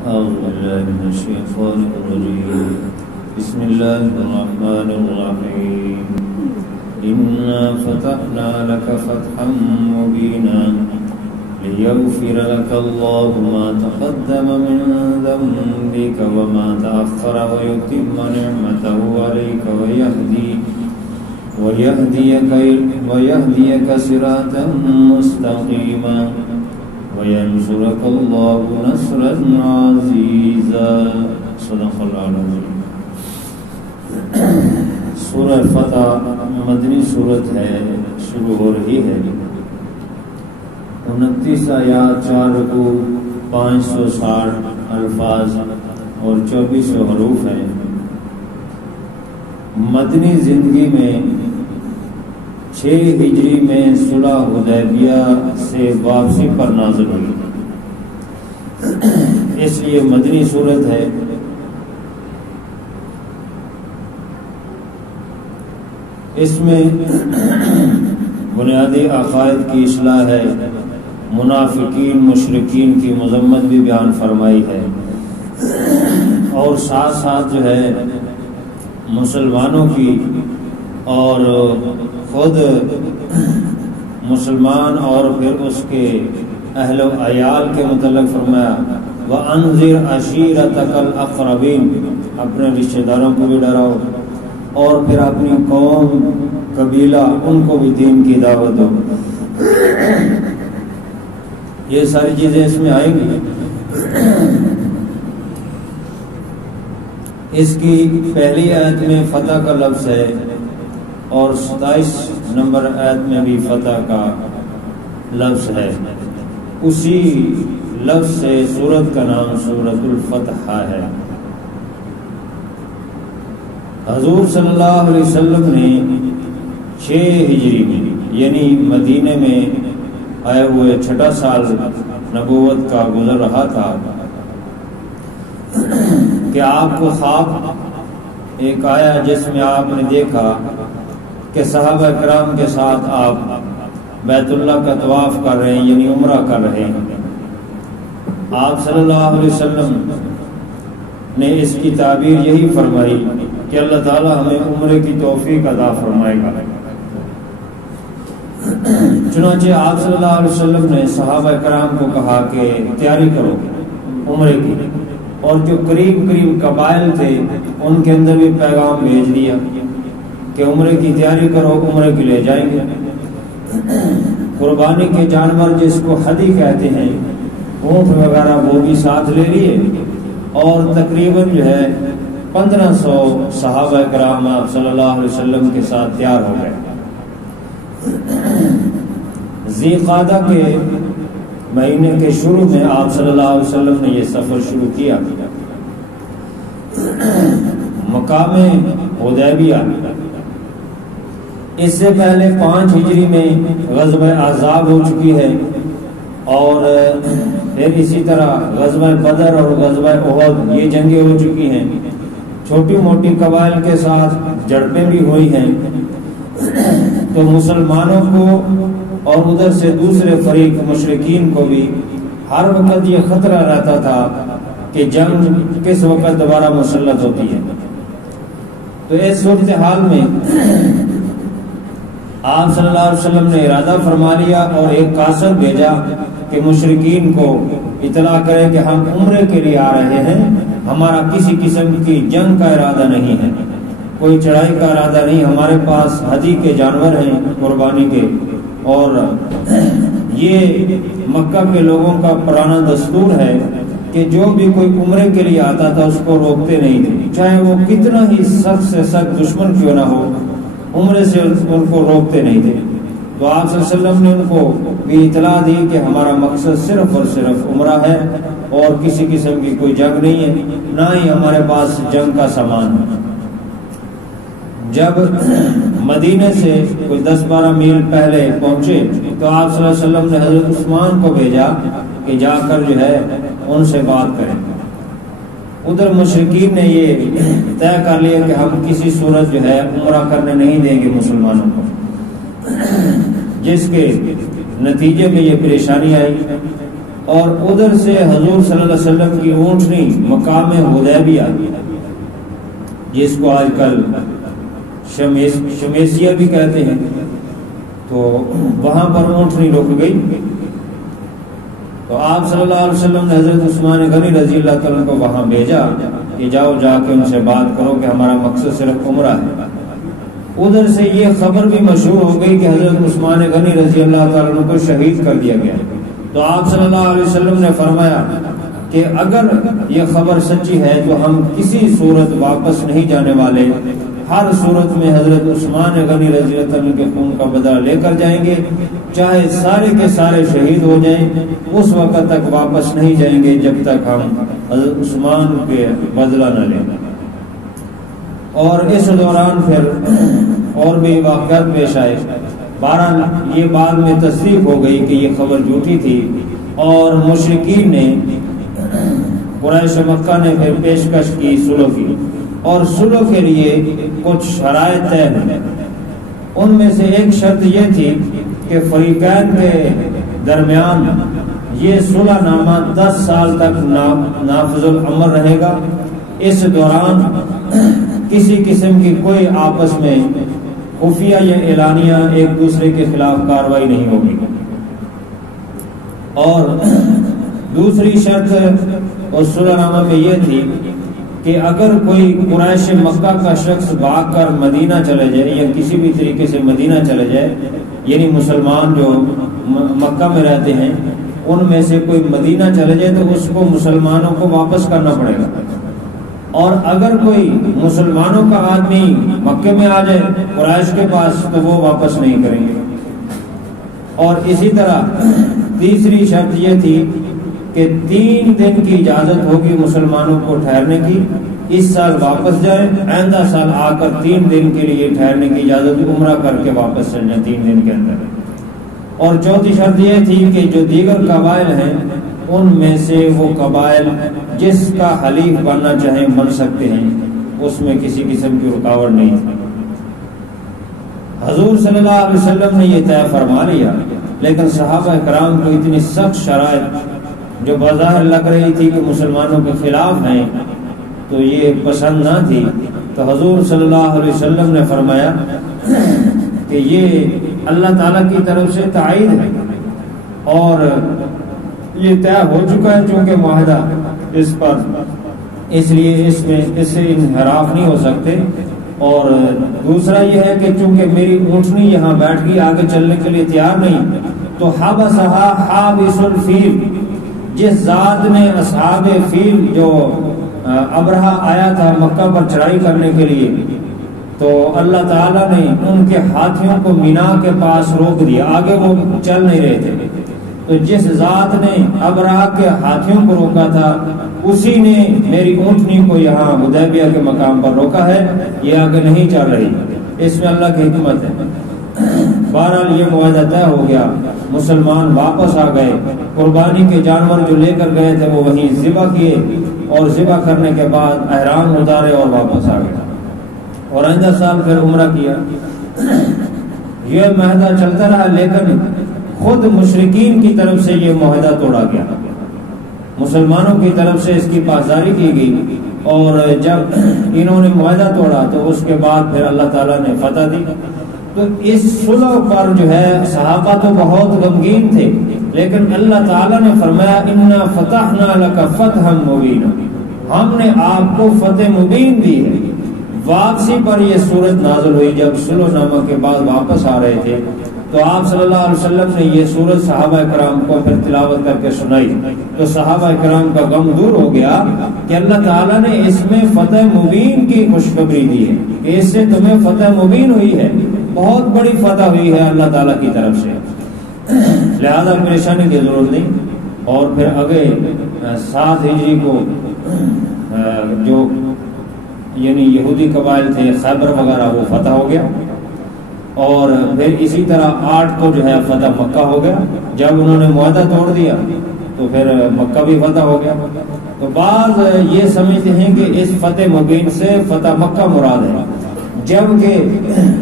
أعوذ بالله من الشيطان الرجيم بسم الله الرحمن الرحيم إنا فتحنا لك فتحا مبينا ليغفر لك الله ما تقدم من ذنبك وما تأخر ويتم نعمته عليك ويهديك صراطا مستقيما وينصرك الله نصرا عزيزا صدق الله العظيم. سورہ فتح مدنی سورت ہے، شروع ہو رہی ہے. 29 آیات، 4 رکوع، 560 الفاظ اور 2400 حروف ہیں. مدنی زندگی میں 6 ہجری میں صلح حدیبیہ سے واپسی پر نازل ہوئی، اس لیے مدنی سورت ہے. اس میں بنیادی عقائد کی اصلاح ہے، منافقین مشرکین کی مذمت بھی بیان فرمائی ہے، اور ساتھ ساتھ جو ہے مسلمانوں کی اور خود مسلمان اور پھر اس کے اہل و عیال کے متعلق فرمایا وَأَنذِرْ عَشِيرَتَكَ الْأَقْرَبِينَ، اپنے رشتہ داروں کو بھی ڈراؤ اور پھر اپنی قوم قبیلہ ان کو بھی دین کی دعوت دو. یہ ساری چیزیں اس میں آئیں گی. اس کی پہلی آیت میں فتح کا لفظ ہے اور 27 نمبر آیت میں بھی فتح کا لفظ ہے. اسی لفظ سے سورت کا نام سورۃ الفتح ہے. حضور صلی اللہ علیہ وسلم نے 6 ہجری میں یعنی مدینے میں آئے ہوئے 6 سال نبوت کا گزر رہا تھا کہ آپ کو خواب ایک آیا جس میں آپ نے دیکھا کہ صحابہ کرام کے ساتھ آپ بیت اللہ کا طواف کر رہے ہیں، یعنی عمرہ کر رہے ہیں. آپ صلی اللہ علیہ وسلم نے اس کی تعبیر یہی فرمائی کہ اللہ تعالی ہمیں عمرے کی توفیق عطا فرمائے گا. چنانچہ آپ صلی اللہ علیہ وسلم نے صحابہ کرام کو کہا کہ تیاری کرو عمرے کی، اور جو قریب قبائل تھے ان کے اندر بھی پیغام بھیج دیا کہ عمرے کی تیاری کرو، عمرے کے لیے جائیں گے. قربانی کے جانور جس کو ہدی کہتے ہیں، اونٹ وغیرہ وہ بھی ساتھ لے لیے، اور تقریباً جو ہے 1500 صحابہ کرام آپ صلی اللہ علیہ وسلم کے ساتھ تیار ہو گئے. ذی قعدہ کے مہینے کے شروع میں آپ صلی اللہ علیہ وسلم نے یہ سفر شروع کیا. مقام حدیبیہ اس سے پہلے 5 ہجری میں غزوہ احزاب ہو چکی ہے، اور پھر اسی طرح غزوہ بدر اور غزوہ احد یہ جنگیں ہو چکی ہیں. چھوٹی موٹی قبائل کے ساتھ جھڑپیں بھی ہوئی ہیں. تو مسلمانوں کو اور ادھر سے دوسرے فریق مشرکین کو بھی ہر وقت یہ خطرہ رہتا تھا کہ جنگ کس وقت دوبارہ مسلط ہوتی ہے. تو اس صورتحال میں آپ صلی اللہ علیہ وسلم نے ارادہ فرما لیا اور ایک قاصد بھیجا کہ مشرکین کو اطلاع کرے کہ ہم عمرے کے لیے آ رہے ہیں، ہمارا کسی قسم کی جنگ کا ارادہ نہیں ہے، کوئی چڑھائی کا ارادہ نہیں، ہمارے پاس ہدی کے جانور ہیں قربانی کے. اور یہ مکہ کے لوگوں کا پرانا دستور ہے کہ جو بھی کوئی عمرے کے لیے آتا تھا اس کو روکتے نہیں تھے، چاہے وہ کتنا ہی سخت سے سخت دشمن کیوں نہ ہو، عمرے سے ان کو روکتے نہیں تھے. تو آپ صلی اللہ علیہ وسلم نے ان کو بھی اطلاع دی کہ ہمارا مقصد صرف اور صرف عمرہ ہے اور کسی قسم کی کوئی جنگ نہیں ہے، نہ ہی ہمارے پاس جنگ کا سامان ہے. جب مدینے سے کوئی 10-12 میل پہلے پہنچے تو آپ صلی اللہ علیہ وسلم نے حضرت عثمان کو بھیجا کہ جا کر جو ہے ان سے بات کریں. ادھر مشرکین نے یہ طے کر لیا کہ ہم کسی صورت جو ہے عمرہ کرنے نہیں دیں گے مسلمانوں کو، جس کے نتیجے میں یہ پریشانی آئی. اور ادھر سے حضور صلی اللہ علیہ وسلم کی اونٹنی مقام حدیبیہ جس کو آج کل شمیسیہ بھی کہتے ہیں، تو وہاں پر اونٹنی رک گئی. تو آپ صلی اللہ علیہ وسلم نے حضرت عثمان غنی رضی اللہ تعالیٰ کو وہاں بھیجا کہ جاؤ جا کے ان سے بات کرو کہ ہمارا مقصد صرف عمرہ ہے. ادھر سے یہ خبر بھی مشہور ہو گئی کہ حضرت عثمان غنی رضی اللہ تعالیٰ کو شہید کر دیا گیا. تو آپ صلی اللہ علیہ وسلم نے فرمایا کہ اگر یہ خبر سچی ہے تو ہم کسی صورت واپس نہیں جانے والے، ہر صورت میں حضرت عثمان غنی رضی اللہ عنہ کے خون کا بدلہ لے کر جائیں گے، چاہے سارے کے سارے شہید ہو جائیں، اس وقت تک واپس نہیں جائیں گے جب تک ہم حضرت عثمان کے بدلہ نہ لیں. اور اس دوران پھر اور بھی واقعات پیش آئے. بہرحال یہ بعد میں تصدیق ہو گئی کہ یہ خبر جھوٹی تھی، اور مشرکین نے قریش مکہ نے پھر پیشکش کی صلح کی، اور صلح کے لیے کچھ شرائط طے ہوئے. ان میں سے ایک شرط یہ تھی کہ فریقین کے درمیان یہ صلح نامہ 10 سال تک نافذ العمل رہے گا. اس دوران کسی قسم کی کوئی آپس میں خفیہ یا اعلانیہ ایک دوسرے کے خلاف کارروائی نہیں ہوگی. اور دوسری شرط اور صلح نامہ میں یہ تھی کہ اگر کوئی قریش مکہ کا شخص بھاگ کر مدینہ چلے جائے یا کسی بھی طریقے سے مدینہ چلے جائے، یعنی مسلمان جو مکہ میں رہتے ہیں ان میں سے کوئی مدینہ چلے جائے تو اس کو مسلمانوں کو واپس کرنا پڑے گا. اور اگر کوئی مسلمانوں کا آدمی مکے میں آ جائے قریش کے پاس تو وہ واپس نہیں کریں گے. اور اسی طرح تیسری شرط یہ تھی کہ 3 دن کی اجازت ہوگی مسلمانوں کو ٹھہرنے کی. اس سال واپس جائیں، آئندہ سال آ کر 3 دن کے لیے ٹھہرنے کی اجازت، عمرہ کر کے واپس چل جائیں 3 دن کے اندر. اور چوتھی شرط یہ تھی کہ جو دیگر قبائل ہیں ان میں سے وہ قبائل جس کا حلیف بننا چاہیں بن سکتے ہیں، اس میں کسی قسم کی رکاوٹ نہیں تھی. حضور صلی اللہ علیہ وسلم نے یہ طے فرما لیا، لیکن صحابہ کرام کو اتنی سخت شرائط جو بظاہر لگ رہی تھی کہ مسلمانوں کے خلاف ہیں تو یہ پسند نہ تھی. تو حضور صلی اللہ علیہ وسلم نے فرمایا کہ یہ اللہ تعالیٰ کی طرف سے تائید ہے اور یہ طے ہو چکا ہے چونکہ معاہدہ اس پر، اس لیے اس سے انحراف نہیں ہو سکتے. اور دوسرا یہ ہے کہ چونکہ میری اونٹنی یہاں بیٹھ گئی، آگے چلنے کے لیے تیار نہیں، تو حبسہا حابس الفیل، جس ذات نے اصحاب فیل جو ابرہہ آیا تھا مکہ پر چڑھائی کرنے کے لیے، تو اللہ تعالیٰ نے ان کے ہاتھیوں کو مینا کے پاس روک دیا، آگے وہ چل نہیں رہے تھے. تو جس ذات نے ابرہہ کے ہاتھیوں کو روکا تھا اسی نے میری اونٹنی کو یہاں حدیبیہ کے مقام پر روکا ہے، یہ آگے نہیں چل رہی. اس میں اللہ کی حکمت ہے. بہرحال یہ معاہدہ طے ہو گیا، مسلمان واپس آ گئے، قربانی کے جانور جو لے کر گئے تھے وہ وہیں ذبح کیے، اور ذبح کرنے کے بعد احرام اتارے اور واپس آ گئے، اور آئندہ سال پھر عمرہ کیا. یہ معاہدہ چلتا رہا، لیکن خود مشرکین کی طرف سے یہ معاہدہ توڑا گیا، مسلمانوں کی طرف سے اس کی پاسداری کی گئی. اور جب انہوں نے معاہدہ توڑا تو اس کے بعد پھر اللہ تعالیٰ نے فتح دی. تو اس صلح پر جو ہے صحابہ تو بہت غمگین تھے، لیکن اللہ تعالیٰ نے فرمایا انا فتحنا لک فتحا مبینا، ہم نے آپ کو فتح مبین دی ہے. واپسی پر یہ سورت نازل ہوئی جب صلح نامہ کے بعد واپس آ رہے تھے، تو آپ صلی اللہ علیہ وسلم نے یہ سورت صحابہ کرام کو پھر تلاوت کر کے سنائی. تو صحابہ کرام کا غم دور ہو گیا کہ اللہ تعالیٰ نے اس میں فتح مبین کی خوشخبری دی ہے کہ اس سے تمہیں فتح مبین ہوئی ہے، بہت بڑی فتح ہوئی ہے اللہ تعالیٰ کی طرف سے، لہذا پریشانی کی ضرورت نہیں. اور پھر آگے 7 ہجری کو جو یعنی یہودی قبائل تھے خیبر وغیرہ وہ فتح ہو گیا، اور پھر اسی طرح 8 کو جو ہے فتح مکہ ہو گیا. جب انہوں نے معاہدہ توڑ دیا تو پھر مکہ بھی فتح ہو گیا. تو بعض یہ سمجھتے ہیں کہ اس فتح مبین سے فتح مکہ مراد ہے، جبکہ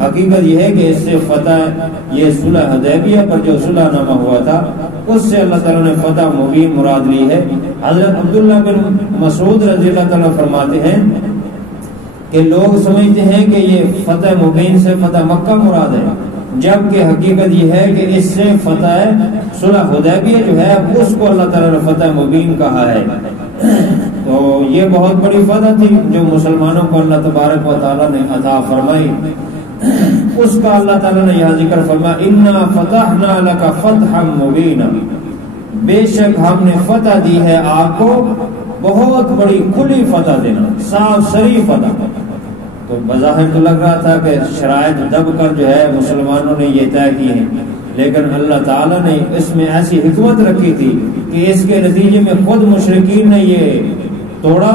حقیقت یہ ہے کہ اس سے فتح، یہ صلح حدیبیہ پر جو صلح نامہ ہوا تھا اس سے اللہ تعالیٰ نے فتح مبین مراد لی ہے۔ حضرت عبداللہ بن مسعود رضی اللہ تعالیٰ فرماتے ہیں کہ لوگ سمجھتے ہیں کہ یہ فتح مبین سے فتح مکہ مراد ہے، جبکہ حقیقت یہ ہے کہ اس سے فتح صلح حدیبیہ جو ہے اس کو اللہ تعالیٰ نے فتح مبین کہا ہے۔ تو یہ بہت بڑی فتح تھی جو مسلمانوں کو اللہ تبارک و تعالیٰ نے عطا فرمائی، اس کا اللہ تعالیٰ نے یہاں ذکر فرمایا انا فتحنا لک فتحا مبینا، بے شک ہم نے فتح دی ہے آپ کو بہت بڑی کھلی فتح دینا، صاف صریح فتح۔ تو بظاہر تو لگ رہا تھا کہ شرائط دب کر جو ہے مسلمانوں نے یہ طے کی ہیں، لیکن اللہ تعالیٰ نے اس میں ایسی حکمت رکھی تھی کہ اس کے نتیجے میں خود مشرکین نے یہ توڑا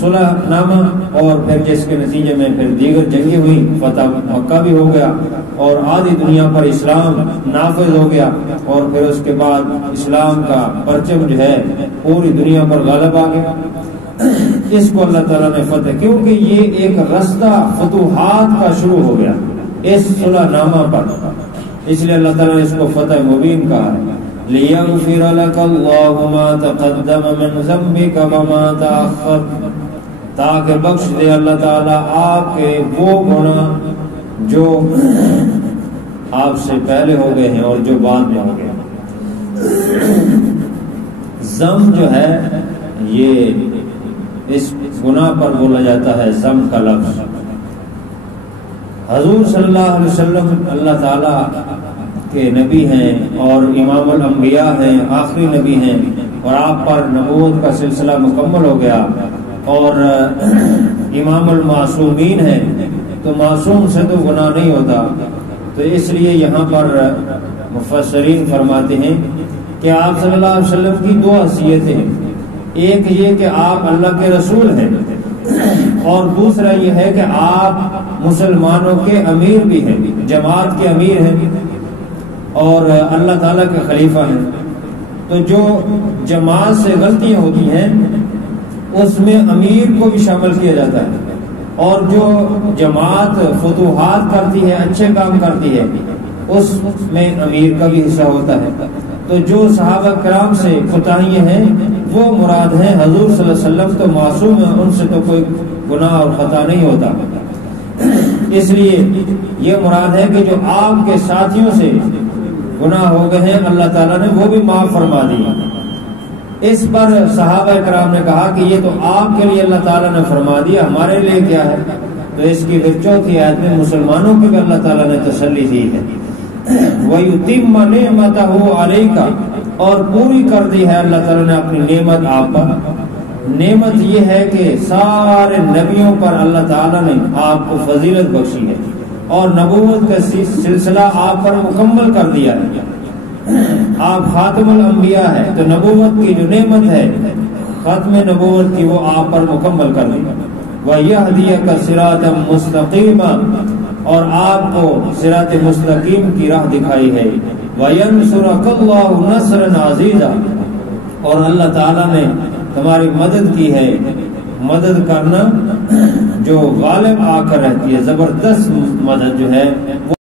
صلح نامہ، اور پھر جس کے نتیجے میں پھر دیگر جنگیں ہوئی، فتح مکہ بھی ہو گیا اور آدھی دنیا پر اسلام نافذ ہو گیا، اور پھر اس کے بعد اسلام کا پرچم جو ہے پوری دنیا پر غالب آ گیا۔ اس کو اللہ تعالیٰ نے فتح، کیونکہ یہ ایک رستہ فتوحات کا شروع ہو گیا اس صلح نامہ پر، اس لیے اللہ تعالیٰ نے اس کو فتح مبین کہا ہے۔ لِيَغْفِرَ لَكَ اللَّهُ مَا تَقَدَّمَ مِنْ ذَنبِكَ وَمَا تَأَخَّرَ، تاکہ بخش دے اللہ تعالیٰ آپ کے وہ گناہ جو آپ سے پہلے ہو گئے ہیں اور جو بعد میں ہو گئے۔ ذم جو ہے یہ اس گناہ پر بولا جاتا ہے ذم کا لفظ۔ حضور صلی اللہ علیہ وسلم اللہ تعالیٰ کے نبی ہیں اور امام الانبیاء ہیں، آخری نبی ہیں، اور آپ پر نبوت کا سلسلہ مکمل ہو گیا اور امام المعصومین ہیں، تو معصوم سے تو گناہ نہیں ہوتا۔ تو اس لیے یہاں پر مفسرین فرماتے ہیں کہ آپ صلی اللہ علیہ وسلم کی دو حیثیتیں ہیں، ایک یہ کہ آپ اللہ کے رسول ہیں، اور دوسرا یہ ہے کہ آپ مسلمانوں کے امیر بھی ہیں، جماعت کے امیر ہیں اور اللہ تعالیٰ کے خلیفہ ہیں۔ تو جو جماعت سے غلطیاں ہوتی ہیں اس میں امیر کو بھی شامل کیا جاتا ہے، اور جو جماعت فتوحات کرتی ہے، اچھے کام کرتی ہے، اس میں امیر کا بھی حصہ ہوتا ہے۔ تو جو صحابہ کرام سے کوتاہیاں ہیں وہ مراد ہیں، حضور صلی اللہ علیہ وسلم تو معصوم ہیں، ان سے تو کوئی گناہ اور خطا نہیں ہوتا، اس لیے یہ مراد ہے کہ جو آپ کے ساتھیوں سے گناہ ہو گئے ہیں اللہ تعالیٰ نے وہ بھی معاف فرما دیا۔ اس پر صحابہ کرام نے کہا کہ یہ تو آپ کے لیے اللہ تعالیٰ نے فرما دیا، ہمارے لیے کیا ہے؟ تو اس کی پھر چوتھی آیت میں مسلمانوں کی بھی اللہ تعالیٰ نے تسلی دی ہے، وَيُتِمَّ نِعْمَتَهُ عَلَيْكَ، اور پوری کر دی ہے اللہ تعالیٰ نے اپنی نعمت آپ پر۔ نعمت یہ ہے کہ سارے نبیوں پر اللہ تعالیٰ نے آپ کو فضیلت بخشی ہے اور نبوت کا سلسلہ آپ پر مکمل کر دیا ہے، آپ خاتم الانبیاء ہے، تو نبوت کی جو نعمت ہے ختم نبوت کی وہ آپ پر مکمل کر دی۔ وَيَهْدِيَكَ صِرَاطًا مُسْتَقِيمًا، اور آپ کو صراط مستقیم کی راہ دکھائی ہے۔ وَيَنْصُرَكَ اللَّهُ نَصْرًا عَزِيزًا، اور اللہ تعالیٰ نے تمہاری مدد کی ہے، مدد کرنا جو غالب آ کر رہتی ہے، زبردست مدد جو ہے